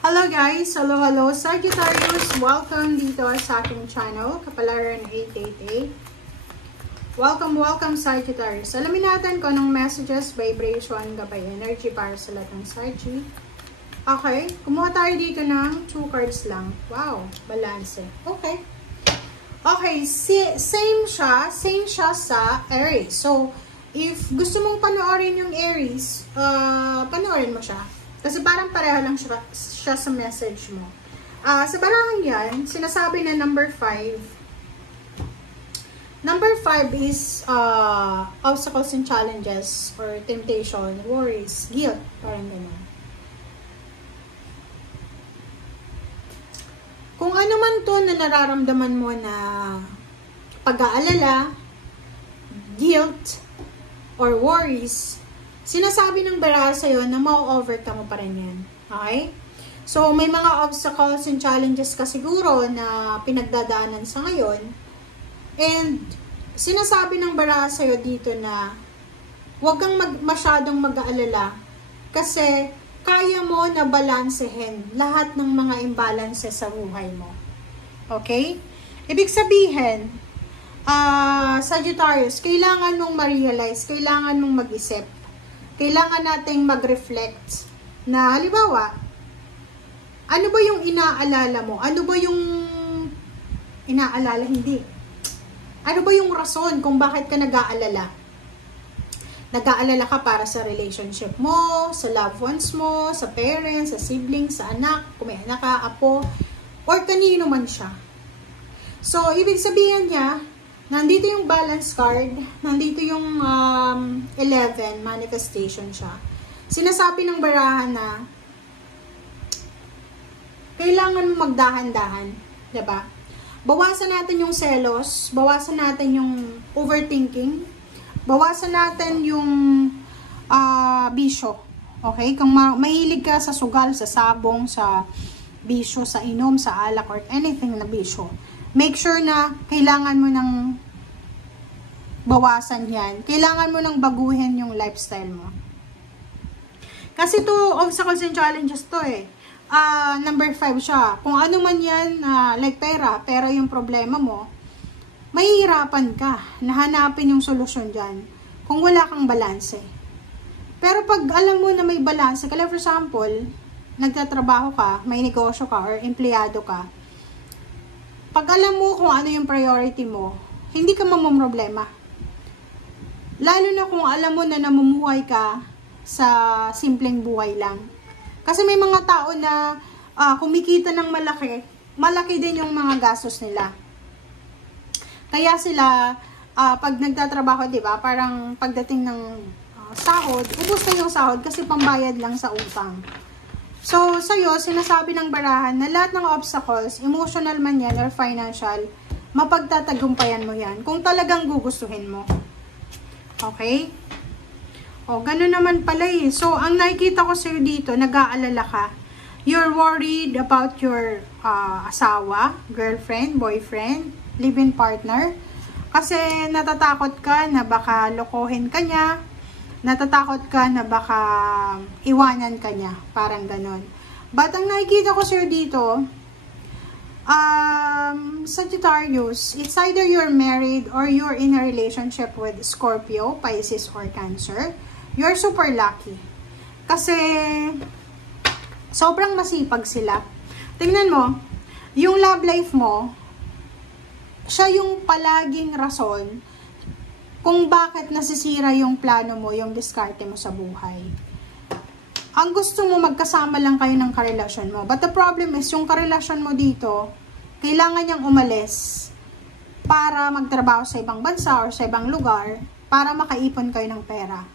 Hello guys! Hello Sagittarius! Welcome dito sa aking channel, Kapalaran 888. Welcome Sagittarius. Alamin natin kung anong messages, vibration, gabay, energy para sa lahat ng Saggy. Okay, kumuha tayo dito ng 2 cards lang. Wow, balance. Okay. Okay, same siya sa Aries. So, if gusto mong panoorin yung Aries, panoorin mo siya. Kasi parang pareho lang siya sa message mo. Sa barahan yan, sinasabi na number 5. Number 5 is obstacles and challenges or temptation, worries, guilt, parang gano'n. Kung ano man to na nararamdaman mo na pag-aalala, guilt, or worries, sinasabi ng baraha sa'yo na ma-overcome mo pa rin yan. Okay? So, may mga obstacles and challenges ka siguro na pinagdadaanan sa ngayon. And, sinasabi ng baraha sa'yo dito na huwag kang masyadong mag-aalala kasi kaya mo na balansehin lahat ng mga imbalances sa buhay mo. Okay? Ibig sabihin, Sagittarius, kailangan mong ma-realize, kailangan mong mag-isip. Kailangan nating mag-reflect na, halimbawa, ano ba yung inaalala mo? Ano ba yung inaalala? Hindi. Ano ba yung rason kung bakit ka nag-aalala? Nag-aalala ka para sa relationship mo, sa loved ones mo, sa parents, sa siblings, sa anak, kung may anak ka, apo, or kanino man siya. So, ibig sabihin niya, nandito yung balance card, nandito yung 11, manifestation siya. Sinasabi ng barahan na kailangan mo magdahan-dahan, 'di ba? Bawasan natin yung selos, bawasan natin yung overthinking, bawasan natin yung bisyo. Okay? Kung mahilig ka sa sugal, sa sabong, sa bisyo, sa inom, sa alak, or anything na bisyo, make sure na kailangan mo ng bawasan yan. Kailangan mo ng baguhin yung lifestyle mo. Kasi to obstacles and challenges to eh. Number 5 siya. Kung ano man yan, like pera yung problema mo, mahihirapan ka na hanapin yung solusyon dyan kung wala kang balanse. Pero pag alam mo na may balanse, kaya for example, nagtatrabaho ka, may negosyo ka, or empleyado ka, pag alam mo kung ano yung priority mo, hindi ka mamumroblema. Lalo na kung alam mo na namumuhay ka sa simpleng buhay lang. Kasi may mga tao na kumikita ng malaki din yung mga gastos nila. Kaya sila, pag nagtatrabaho, di ba, parang pagdating ng sahod, ubos na yung sahod kasi pambayad lang sa utang. So, sa'yo, sinasabi ng barahan na lahat ng obstacles, emotional man yan or financial, mapagtatagumpayan mo yan kung talagang gugustuhin mo. Okay? O, gano'n naman pala eh. So, ang nakikita ko sa'yo dito, nag-aalala ka. You're worried about your asawa, girlfriend, boyfriend, live-in partner. Kasi natatakot ka na baka lokohin ka niya, natatakot ka na baka iwanan ka niya. Parang ganon. But ang nakikita ko sa'yo dito, Sagittarius, it's either you're married or you're in a relationship with Scorpio, Pisces, or Cancer. You're super lucky. Kasi sobrang masipag sila. Tingnan mo, yung love life mo, siya yung palaging rason kung bakit nasisira yung plano mo, yung diskarte mo sa buhay. Ang gusto mo, magkasama lang kayo ng karelasyon mo. But the problem is, yung karelasyon mo dito, kailangan niyang umalis para magtrabaho sa ibang bansa or sa ibang lugar para makaipon kayo ng pera.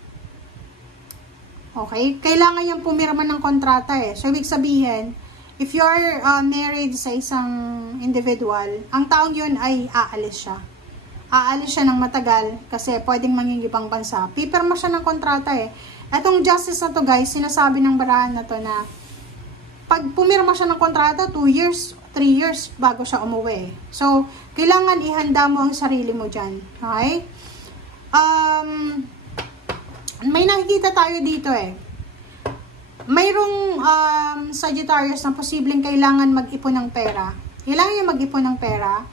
Okay? Kailangan niyang pumirma ng kontrata eh. So, ibig sabihin, if you're married sa isang individual, ang taong yun ay aalis siya. Aalis siya ng matagal kasi pwedeng manging ibang bansa. Pipirma siya ng kontrata eh. Etong justice na to guys, sinasabi ng barahan na to na pag pumirma siya ng kontrata, 2 years, 3 years bago siya umuwi. So, kailangan ihanda mo ang sarili mo dyan. Okay? May nakikita tayo dito eh. mayroong Sagittarius na posibleng kailangan mag-ipon ng pera. Kailangan niya mag-ipon ng pera.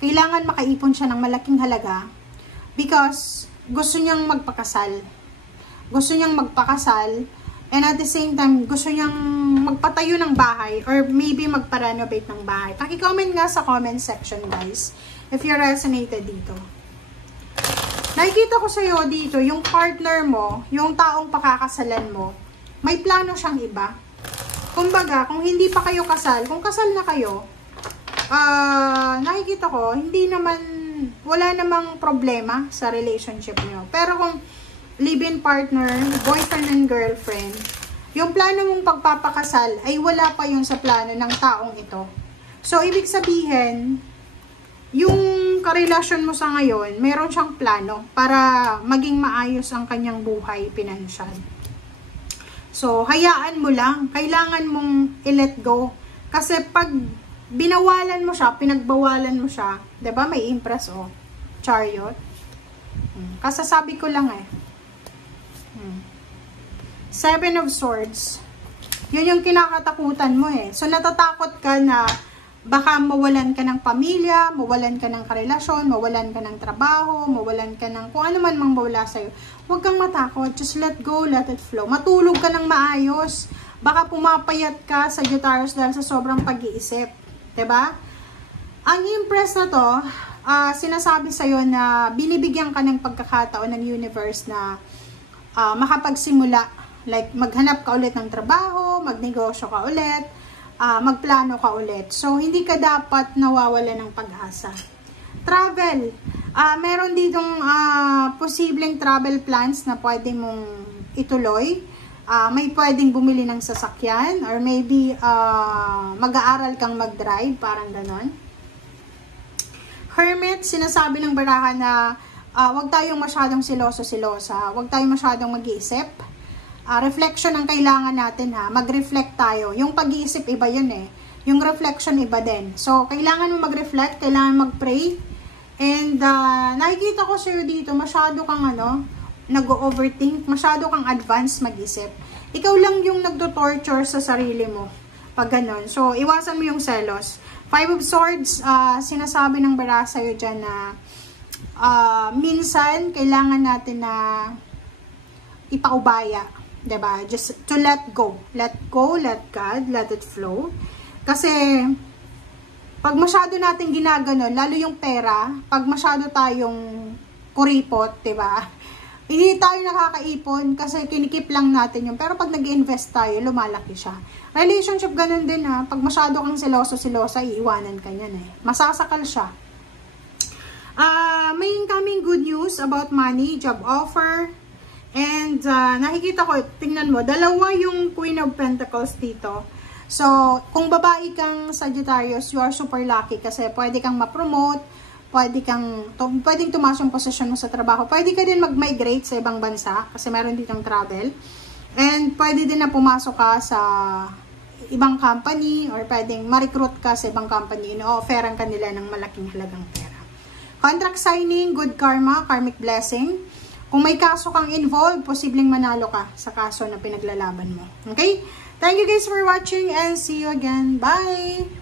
Kailangan makaipon siya ng malaking halaga because gusto niyang magpakasal. Gusto niyang magpakasal and at the same time, gusto niyang magpatayo ng bahay or maybe magpa-renovate ng bahay. Paki-comment nga sa comment section, guys, if you resonated dito. Nakikita ko sa'yo dito, yung partner mo, yung taong pakakasalan mo, may plano siyang iba. Kumbaga, kung hindi pa kayo kasal, kung kasal na kayo, nakikita ko, hindi naman, wala namang problema sa relationship niyo. Pero kung live-in partner, boyfriend and girlfriend, yung plano mong pagpapakasal ay wala pa yun sa plano ng taong ito. So, ibig sabihin, yung karelasyon mo sa ngayon, meron siyang plano para maging maayos ang kanyang buhay pinansyal. So, hayaan mo lang. Kailangan mong i-let go. Kasi pag binawalan mo siya, pinagbawalan mo siya, 'di ba? May impress, oh. Chariot. Kasasabi ko lang eh. 7 of Swords. Yun yung kinakatakutan mo eh. So, natatakot ka na baka mawalan ka ng pamilya, mawalan ka ng karelasyon, mawalan ka ng trabaho, mawalan ka ng kung ano man mang mawala sa'yo. Huwag kang matakot. Just let go, let it flow. Matulog ka ng maayos. Baka pumapayat ka, Sagittarius, dahil sa sobrang pag-iisip. 'Di ba? Ang impress na to, sinasabi sa'yo na binibigyan ka ng pagkakataon ng universe na makapagsimula. Like, maghanap ka ulit ng trabaho, magnegosyo ka ulit, magplano ka ulit. So, hindi ka dapat nawawala ng pag-asa. Travel. Meron ditong posibleng travel plans na pwede mong ituloy. May pwedeng bumili ng sasakyan or maybe mag-aaral kang mag-drive, parang ganon. Hermit, sinasabi ng baraha na wag tayong masyadong siloso-silosa, wag tayong masyadong mag-iisip. Reflection ang kailangan natin ha. Mag-reflect tayo. Yung pag-iisip iba yun eh. Yung reflection iba din. So, kailangan mo mag-reflect, kailangan mag-pray. And nakikita ko sa'yo dito, masyado kang nag-overthink, masyado kang advance mag-isip. Ikaw lang yung nagto-torture sa sarili mo. Pag ganon. So, iwasan mo yung selos. 5 of Swords, sinasabi ng bara sa'yo dyan na minsan, kailangan natin na ipaubaya. Diba? Just to let go. Let go, let God, let it flow. Kasi, pag masyado natin ginaganon, lalo yung pera, pag masyado tayong kuripot, diba? Hindi tayo nakakaipon kasi kinikip lang natin yun. Pero pag nag-invest tayo, lumalaki siya. Relationship, ganun din ha. Pag masyado kang siloso-silosa, iiwanan ka niyan eh. Masasakal siya. May incoming good news about money, job offer. And nakikita ko, tingnan mo, dalawa yung Queen of Pentacles dito. So, kung babae kang Sagittarius, you are super lucky kasi pwede kang ma-promote, pwedeng tumaas yung posisyon mo sa trabaho. Pwede ka din mag-migrate sa ibang bansa kasi meron ditong travel. And pwede din na pumasok ka sa ibang company or pwedeng ma-recruit ka sa ibang company. Ino-offeran ka nila ng malaking halagang pera. Contract signing, good karma, karmic blessing. Kung may kaso kang involved, posibleng manalo ka sa kaso na pinaglalaban mo. Okay? Thank you guys for watching and see you again. Bye!